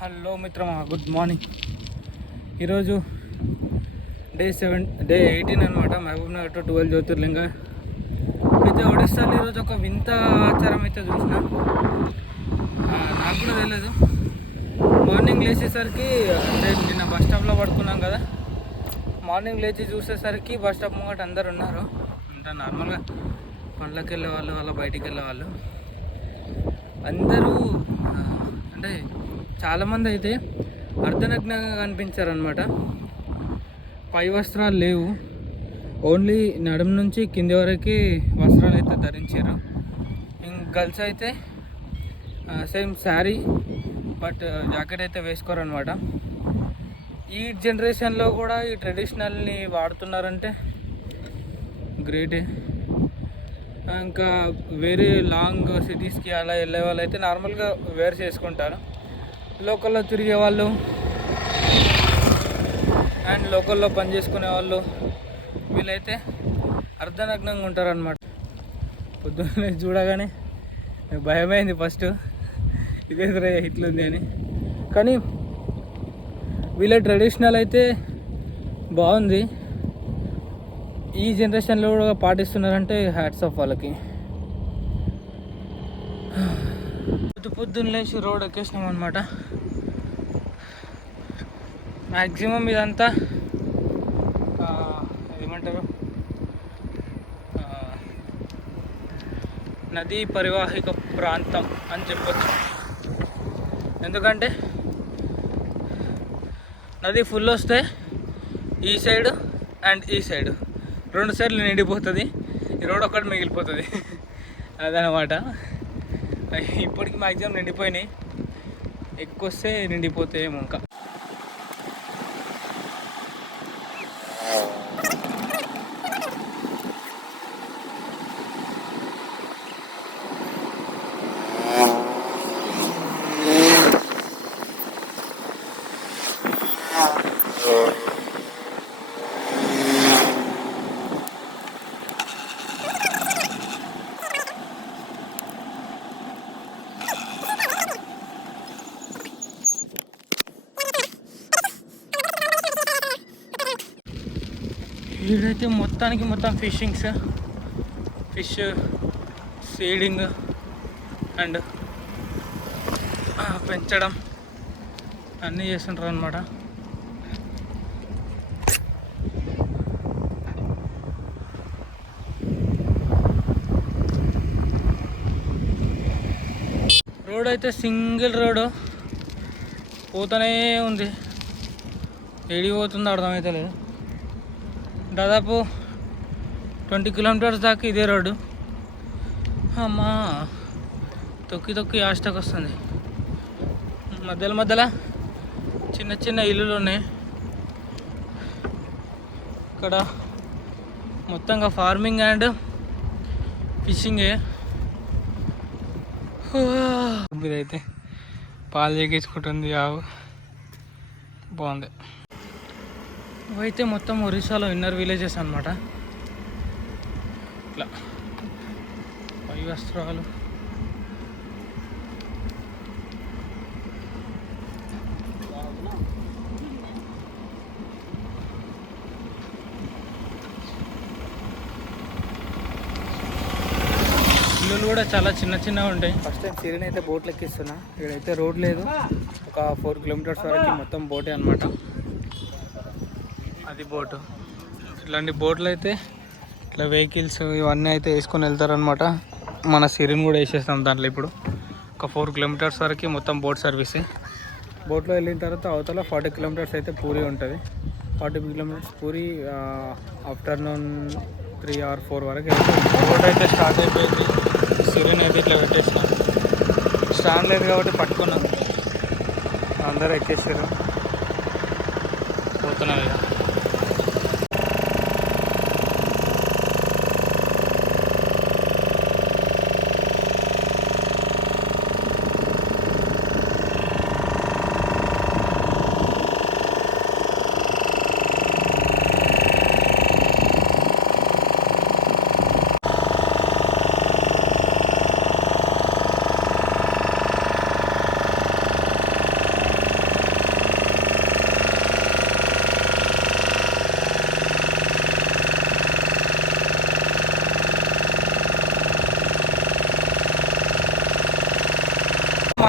Hello మిత్రమా good morning. ఈరోజు day seven day eighteen అనమాట మహబూబ్ నగర్ టు ట్వెల్వ్ జ్యోతిర్లింగ. అయితే ఒడిస్సాలో ఈరోజు ఒక వింత ఆచారం అయితే చూసిన. నాకు కూడా తెలియదు మార్నింగ్ లేచేసరికి అంటే నిన్న బస్ స్టాప్లో పడుకున్నాం కదా. మార్నింగ్ లేచి చూసేసరికి బస్ స్టాప్ ముంగట అందరు ఉన్నారు. అంటే నార్మల్గా పనులకు వెళ్ళే వాళ్ళు వాళ్ళ బయటికి వెళ్ళే. వాళ్ళు అందరూ అంటే చాలామంది అయితే అర్ధనగ్నంగా కనిపించారు అనమాట పై వస్త్రాలు లేవు. ఓన్లీ నడుము నుంచి కింది వరకు వస్త్రాలు అయితే ధరించారు. ఇంక గర్ల్స్ అయితే సేమ్ శారీ బట్ జాకెట్ అయితే వేసుకోరు అనమాట ఈ జనరేషన్లో కూడా ఈ ట్రెడిషనల్ని వాడుతున్నారంటే గ్రేటే. ఇంకా వేరే లాంగ్ సిటీస్కి అలా వెళ్ళే వాళ్ళు అయితే నార్మల్గా వేర్ చేసుకుంటారు. లోకల్లో తిరిగే వాళ్ళు అండ్ లోకల్లో పని చేసుకునే వాళ్ళు వీళ్ళైతే అర్ధనగ్నంగా ఉంటారనమాట పొద్దున్న పొద్దున్నే చూడగానే భయమైంది ఫస్ట్. ఇదే ఇట్లుంది అని. కానీ వీళ్ళ ట్రెడిషనల్ అయితే బాగుంది. ఈ జనరేషన్లో కూడా పాటిస్తున్నారంటే హ్యాట్స్ ఆఫ్ వాళ్ళకి. పొద్దు పొద్దున్న లేచి రోడ్ ఎక్కేసినాం అనమాట మ్యాక్సిమం ఇదంతా ఏమంటారు? నదీ పరివాహిక ప్రాంతం అని చెప్పచ్చు. ఎందుకంటే నది ఫుల్ వస్తే ఈ సైడ్ అండ్ ఈ సైడ్. రెండు సైడ్లు నిండిపోతుంది. ఈ రోడ్ ఒక్కటి మిగిలిపోతుంది. అదనమాట ఇప్పటికి మ్యాక్సిమం నిండిపోయినాయి. ఎక్కువ వస్తే నిండిపోతాయేమో ఇంకా. ఈడైతే మొత్తానికి మొత్తం ఫిషింగ్స్ ఫిష్ సీడింగ్ అండ్ పెంచడం అన్నీ చేస్తుంటారు అనమాట రోడ్ అయితే సింగిల్ రోడ్. పోతూనే ఉంది. ఎడిపోతుందో అర్థమైతే లేదు. దాదాపు ట్వంటీ కిలోమీటర్స్ దాకా ఇదే రోడ్డు. అమ్మా తొక్కి తొక్కి ఆస్టకు వస్తుంది. మధ్యలో మధ్యలో చిన్న చిన్న ఇల్లులు ఉన్నాయి. ఇక్కడ మొత్తంగా ఫార్మింగ్ అండ్ ఫిషింగే. ఇదైతే పాలు చేగించుకుంటుంది ఆవు. బాగుంది. ఇవైతే మొత్తం ఒరిస్సాలో ఇన్నర్ విలేజెస్ అనమాట ఇట్లా పై వస్త్రాలు. ఇల్లులు కూడా చాలా చిన్న చిన్నగా ఉంటాయి. ఫస్ట్ టైం సిరిని అయితే బోట్లు ఎక్కిస్తున్నా ఇక్కడైతే రోడ్ లేదు. ఒక ఫోర్ కిలోమీటర్స్ వరకు మొత్తం బోటే అనమాట అది బోటు. ఇట్లాంటి బోట్లు అయితే ఇట్లా వెహికల్స్ ఇవన్నీ అయితే వేసుకొని వెళ్తారనమాట మన సిరిని కూడా వేసేస్తాం దాంట్లో ఇప్పుడు. ఒక ఫోర్ కిలోమీటర్స్ వరకు మొత్తం బోట్ సర్వీస్. బోట్లో వెళ్ళిన తర్వాత అవతల ఫార్టీ కిలోమీటర్స్ అయితే పూరి ఉంటుంది. Forty kilometers Puri afternoon three or four వరకు బోట్ అయితే స్టార్ట్ అయిపోయింది. సిరిని అయితే ఇట్లా పెట్టేస్తాం స్టాండ్ లేదు కాబట్టి పట్టుకున్నాం. అందరూ ఎక్కేసారు. పోతున్నాం ఇక.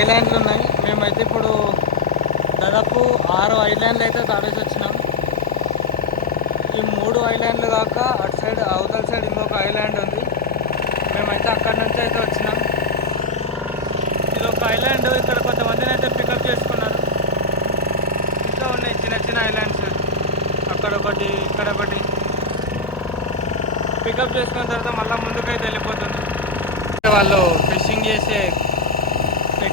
ఐలాండ్లు ఉన్నాయి. మేమైతే ఇప్పుడు దాదాపు ఆరు ఐలాండ్లు అయితే తాడేసి వచ్చినాం. ఈ మూడు ఐలాండ్లు కాక అటు సైడ్ అవతల సైడ్ ఇంకొక ఐలాండ్ ఉంది. మేమైతే అక్కడి నుంచి అయితే వచ్చినాం. ఇది ఒక ఐలాండ్. ఇక్కడ కొంతమందిని అయితే పికప్ చేసుకున్నారు. ఇంకా ఉన్నాయి చిన్న చిన్న ఐలాండ్స్. అక్కడ ఒకటి ఇక్కడ ఒకటి. పికప్ చేసుకున్న తర్వాత మళ్ళీ ముందుకైతే వెళ్ళిపోతుంది వాళ్ళు ఫిషింగ్ చేసే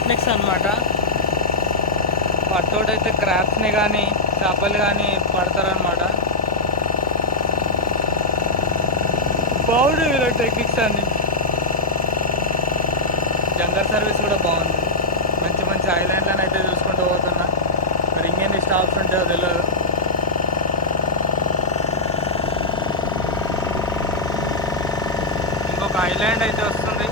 టెక్నిక్స్ అనమాట వాటితోటైతే క్రాప్స్ని కానీ చేపలు కానీ పడతారనమాట బాగుంది వీళ్ళ టెక్నిక్స్ అన్ని. జంగల్ సర్వీస్ కూడా బాగుంది మంచి మంచి ఐలాండ్లను అయితే చూసుకుంటూ పోతున్నా. మరి ఇంకెన్ని స్టాప్స్ ఉంటాయో తెలియదు ఇంకొక ఐలాండ్ అయితే వస్తుంది.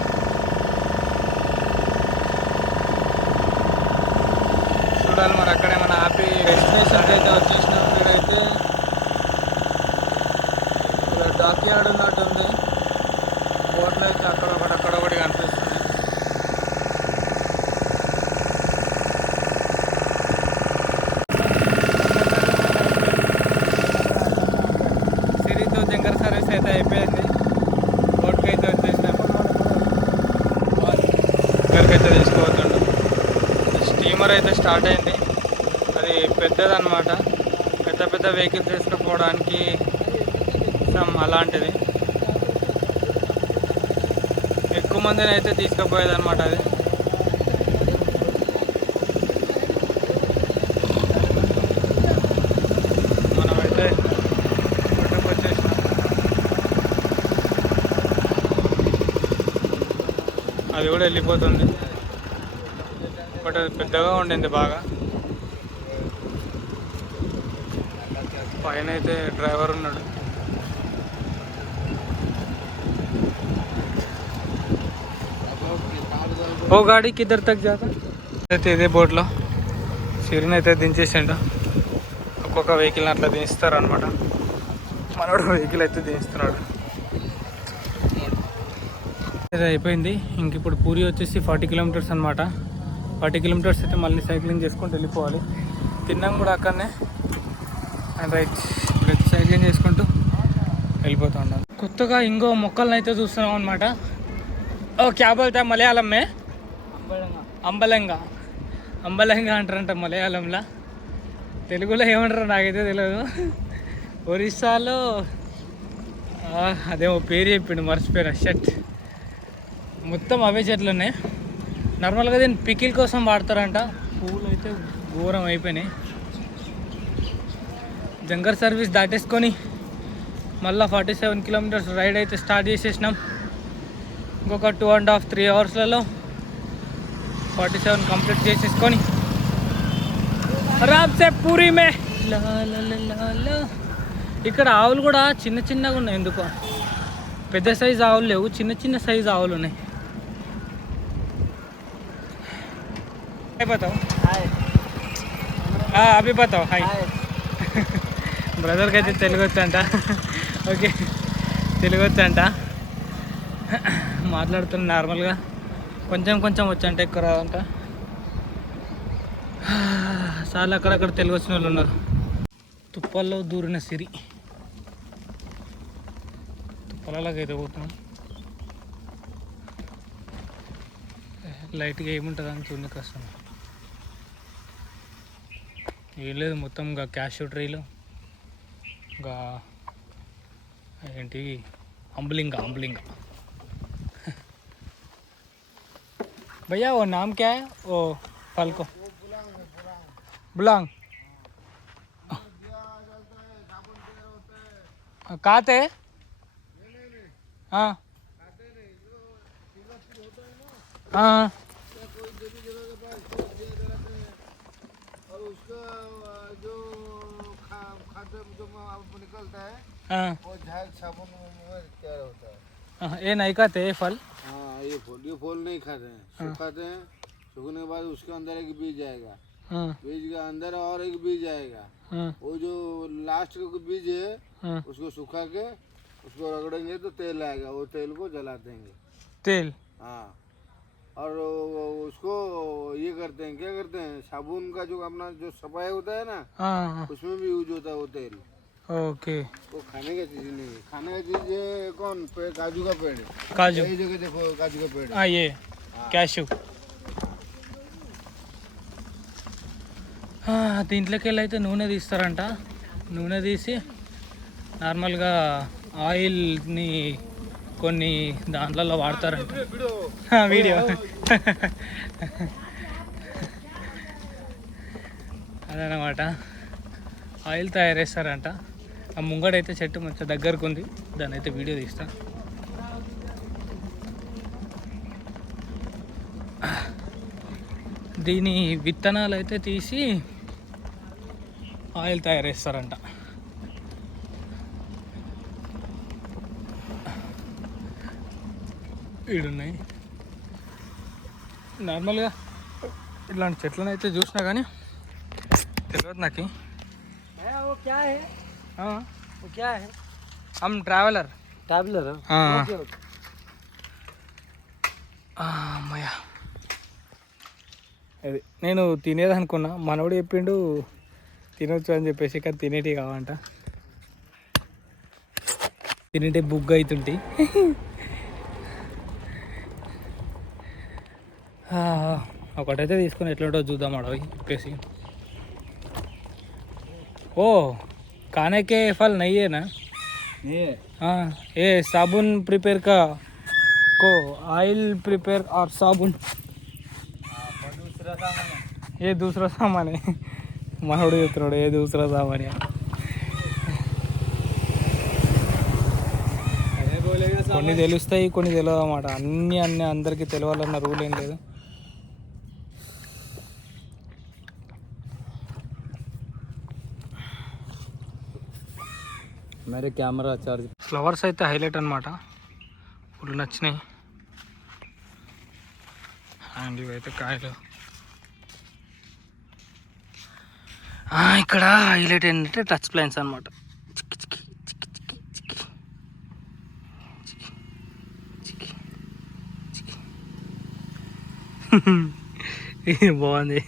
చూడాలి మరి అక్కడ ఏమైనా ఆపి డెస్టినేషన్కి అయితే వచ్చేసినాం ఇక్కడ డాక్ యార్డ్ ఉన్నట్టు ఉంది. బోట్లు అయితే అక్కడ ఒకటి అక్కడ ఒకటి కనిపిస్తుంది. సిరితో జంగర్ సర్వీస్ అయితే అయిపోయింది. బోట్కి అయితే వచ్చేసినాము ఇక్కడికైతే తీసుకోవచ్చు. తీసుకోవద్దండు అయితే స్టార్ట్ అయింది. అది పెద్దదన్నమాట. పెద్ద పెద్ద వెహికల్స్ తీసుకుపోవడానికి సమ్ అలాంటిది. ఎక్కువ మందిని అయితే తీసుకుపోయేది అనమాట అది. మనమైతే వచ్చేసినాం అది కూడా వెళ్ళిపోతుంది. బట్ అది పెద్దగా ఉండింది బాగా. పైన అయితే డ్రైవర్ ఉన్నాడు. ఓ గాడి కిద్దరు తగ్గ జాతా. అయితే ఇదే బోట్లో. సిరిని అయితే దించేసిండు. ఒక్కొక్క వెహికల్ని అట్లా దించుతారనమాట మనోడు వెహికల్ అయితే దించుతున్నాడు. ఇది అయిపోయింది. ఇంక ఇప్పుడు పూరి వచ్చేసి ఫార్టీ కిలోమీటర్స్ అనమాట ఫార్టీ కిలోమీటర్స్ అయితే మళ్ళీ సైక్లింగ్ చేసుకుంటూ వెళ్ళిపోవాలి. తిన్నాం కూడా అక్కడనే. అండ్ రైట్ ఇప్పుడు సైక్లింగ్ చేసుకుంటూ వెళ్ళిపోతూ ఉన్నాం. కొత్తగా ఇంకో మొక్కలను అయితే చూస్తున్నాం అనమాట ఓ క్యాబ్ వెళ్తా మలయాళమే? అంబలంగ. అంబలంగా అంబలంగా అంటారంట మలయాళంలో. తెలుగులో ఏమంటారో నాకైతే తెలియదు ఒరిస్సాలో అదేమో పేరు చెప్పిండు మర్చిపోయారు షర్ట్ మొత్తం అవే చెట్లు ఉన్నాయి నార్మల్గా దీన్ని పికిల్ కోసం వాడతారంట. పూలు అయితే ఘోరం అయిపోయినాయి. జంగర్ సర్వీస్ దాటేసుకొని మళ్ళీ ఫార్టీ సెవెన్ కిలోమీటర్స్ రైడ్ అయితే స్టార్ట్ చేసేసినాం. ఇంకొక టూ అండ్ హాఫ్ త్రీ అవర్స్లలో ఫార్టీ సెవెన్ కంప్లీట్ చేసేసుకొని రాబ్సే పూరి మే. ఇక్కడ ఆవులు కూడా చిన్న చిన్నగా ఉన్నాయి ఎందుకో. పెద్ద సైజు ఆవులు లేవు చిన్న చిన్న సైజు ఆవులు ఉన్నాయి. అయిపోతావు? అభి పోతావు హాయ్. బ్రదర్కి అయితే తెలుగు వచ్చంట ఓకే. తెలుగు వచ్చంట మాట్లాడుతున్నా నార్మల్గా. కొంచెం కొంచెం వచ్చంట ఎక్కువ రాదంట చాలా అక్కడక్కడ తెలుగు వచ్చిన వాళ్ళు ఉన్నారు. తుప్పల్లో దూరిన సిరి. తుప్పలలాగా అయితే పోతున్నాం. లైట్గా ఏముంటుంది అని చూడండి కష్టం. ఏం లేదు మొత్తం ఇంకా క్యాష్ ట్రీలు ఇంకా ఏంటి అంబులింగ అంబులింగ भैया वो नाम क्या है वो फल को बुलांग कहाँ थे हाँ हाँ और उसका जो खा- खाते जो निकलता है हाँ। वो झाग साबुन में तैयार होता है। हाँ, ये नहीं खाते ये फल? हाँ ये फूल ये फूल नहीं खाते हैं। हाँ। सुखाते हैं सूखने के बाद उसके अंदर एक बीज आएगा। हाँ। बीज के अंदर और एक बीज आएगा। हाँ। वो जो लास्ट का बीज है हाँ। उसको सुखा के उसको रगड़ेंगे तो तेल आएगा वो तेल को जला देंगे। तेल? हाँ। और वो- उसको करते हैं क्या करते हैं साबुन का जो अपना जो सफाई होता है ना ఆ, उसमें भी यूज होता है वो तेल ఓకే वो खाने का चीज नहीं है खाने का चीज ये कौन पेड़ काजू का पेड़ है కాజు कई जगह देखो काजू का पेड़ है ఆ, ఏ క్యాషు ఆ, దీంట్లోకి వెళ్ళి అయితే నూనె తీస్తారంట నూనె తీసి నార్మల్గా ఆయిల్ని కొన్ని దాంట్లలో వాడతారంట. వీడియో అదనమాట ఆయిల్ తయారు చేస్తారంట ఆ ముంగడైతే చెట్టు మంచి దగ్గరకు ఉంది దాన్ని అయితే వీడియో తీస్తా. దీని విత్తనాలు అయితే తీసి ఆయిల్ తయారు చేస్తారంట ఈడున్నాయి. నార్మల్గా ఇలాంటి చెట్లను అయితే చూసినా కానీ తెలియదు నాకు. Am traveler. ట్రావెలర్? అమ్మయ్యా. అది నేను తినేది అనుకున్నా మనవడు చెప్పిండు తినొచ్చు అని చెప్పేసి కానీ తినేటివి కావంట. తినేటి బుగ్గ అవుతుంటే ఒకటైతే తీసుకొని ఎట్లుంటో చూద్దాం అడవి చెప్పేసి ఓ खाने के फल नहीं है ना ये हाँ ये साबुन प्रिपेयर का को ऑयल प्रिपेयर और साबुन दूसरा सामान है ये दूसरा सामान है మనోడు చెప్తున్నాడు ఏ దూసరా సామాన్ है अरे बोलेगा కొన్ని తెలుస్తాయి కొన్ని తెలియదు అన్నమాట అన్ని అన్ని అందరికీ తెలియాలన్న రూల్ ఏం లేదు మేరే కెమెరా చార్జ్ ఫ్లవర్స్ అయితే హైలైట్ అనమాట ఇప్పుడు నచ్చినాయి. అండ్ ఇవైతే కాయలు. ఇక్కడ హైలైట్ ఏంటంటే టచ్ ప్లాన్స్ అనమాట బాగుంది.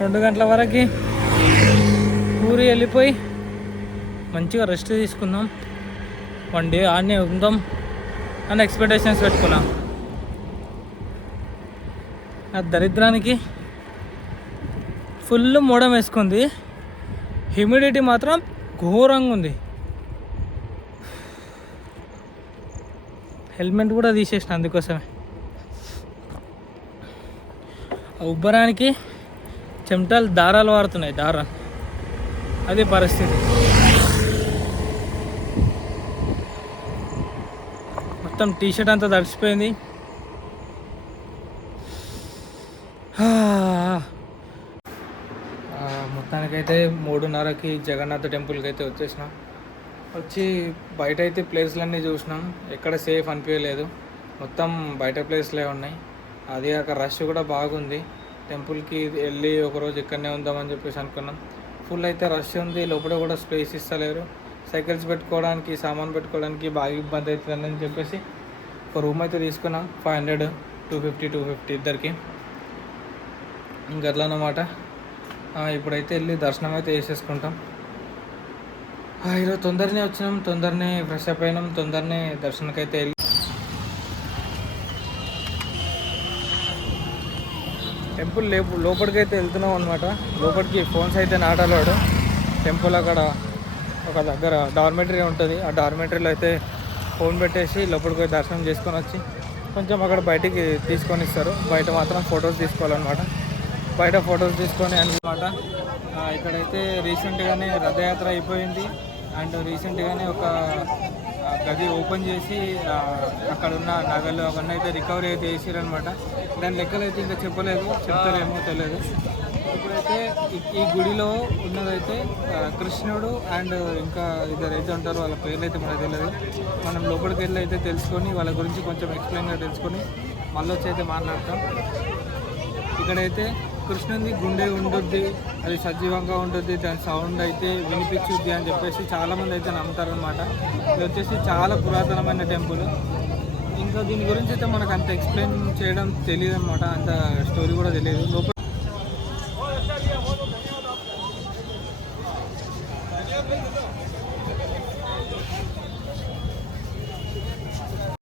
రెండు గంటల వరకు ఊరి వెళ్ళిపోయి మంచిగా రెస్ట్ తీసుకుందాం. వన్ డే ఆడనే ఉందాం. అని ఎక్స్పెక్టేషన్స్ పెట్టుకున్నాం. నా దరిద్రానికి ఫుల్ మూడం వేసుకుంది. హ్యూమిడిటీ మాత్రం ఘోరంగా ఉంది. హెల్మెట్ కూడా తీసేసిన అందుకోసమే. ఉబ్బరానికి చెమటాలు దారాలు వాడుతున్నాయి దారాలు అదే పరిస్థితి. మొత్తం టీ షర్ట్ అంతా తడిసిపోయింది. మొత్తానికైతే మూడున్నరకి జగన్నాథ టెంపుల్కి అయితే వచ్చేసిన. వచ్చి బయట అయితే ప్లేస్లన్నీ చూసినాం. ఎక్కడ సేఫ్ అనిపించలేదు మొత్తం బయట ప్లేస్లే ఉన్నాయి. అది కాక రష్ కూడా బాగుంది. టెంపుల్కి వెళ్ళి ఒకరోజు ఇక్కడనే ఉందామని చెప్పేసి అనుకున్నాం. ఫుల్ అయితే రష్ ఉంది లోపల కూడా స్పేస్ ఇస్తలేరు. సైకిల్స్ పెట్టుకోవడానికి సామాన్ పెట్టుకోవడానికి బాగా ఇబ్బంది అవుతుందని చెప్పేసి ఒక రూమ్ అయితే తీసుకున్నాం five hundred two fifty two fifty ఇద్దరికి. ఇంకా అట్లా అన్నమాట ఇప్పుడైతే వెళ్ళి దర్శనం అయితే చేసేసుకుంటాం. ఆ, ఈరోజు తొందరనే వచ్చినాం తొందరనే ఫ్రెష్ అప్ అయినాం తొందరనే దర్శనకైతే అయితే వెళ్ళి టెంపుల్ లేపు లోపలికి అయితే వెళ్తున్నాం అనమాట లోపలికి ఫోన్స్ అయితే నాటాలాడు టెంపుల్ అక్కడ ఒక దగ్గర డార్మెటరీ ఉంటుంది. ఆ డార్మెటరీలో అయితే ఫోన్ పెట్టేసి లోపలికి దర్శనం చేసుకొని వచ్చి కొంచెం అక్కడ బయటికి తీసుకొని ఇస్తారు. బయట మాత్రం ఫొటోస్ తీసుకోవాలన్నమాట. బయట ఫొటోస్ తీసుకొని అనమాట ఇక్కడైతే రీసెంట్గానే రథయాత్ర అయిపోయింది. అండ్ రీసెంట్గానే ఒక గది ఓపెన్ చేసి అక్కడ ఉన్న నగలు అవన్నీ అయితే రికవరీ అయితే చేసారనమాట దాని లెక్కలు అయితే ఇంకా చెప్పలేదు చెప్తారేమో తెలియదు. ఇప్పుడైతే ఈ- గుడిలో ఉన్నదైతే కృష్ణుడు అండ్ ఇంకా ఇద్దరు అయితే ఉంటారు వాళ్ళ పేర్లు అయితే మనకు తెలియదు. మనం లోపలికి వెళ్ళి అయితే తెలుసుకొని వాళ్ళ గురించి కొంచెం ఎక్స్ప్లెయిన్గా తెలుసుకొని మళ్ళీ వచ్చి అయితే మాట్లాడతాం. ఇక్కడైతే కృష్ణుంది గుండె ఉంటుంది అది సజీవంగా ఉంటుంది దాని సౌండ్ అయితే వినిపించుద్ది అని చెప్పేసి చాలామంది అయితే నమ్ముతారనమాట ఇది వచ్చేసి చాలా పురాతనమైన టెంపుల్. ఇంకా దీని గురించి అయితే మనకు అంత ఎక్స్ప్లెయిన్ చేయడం తెలియదు అనమాట అంత స్టోరీ కూడా తెలియదు. లోపల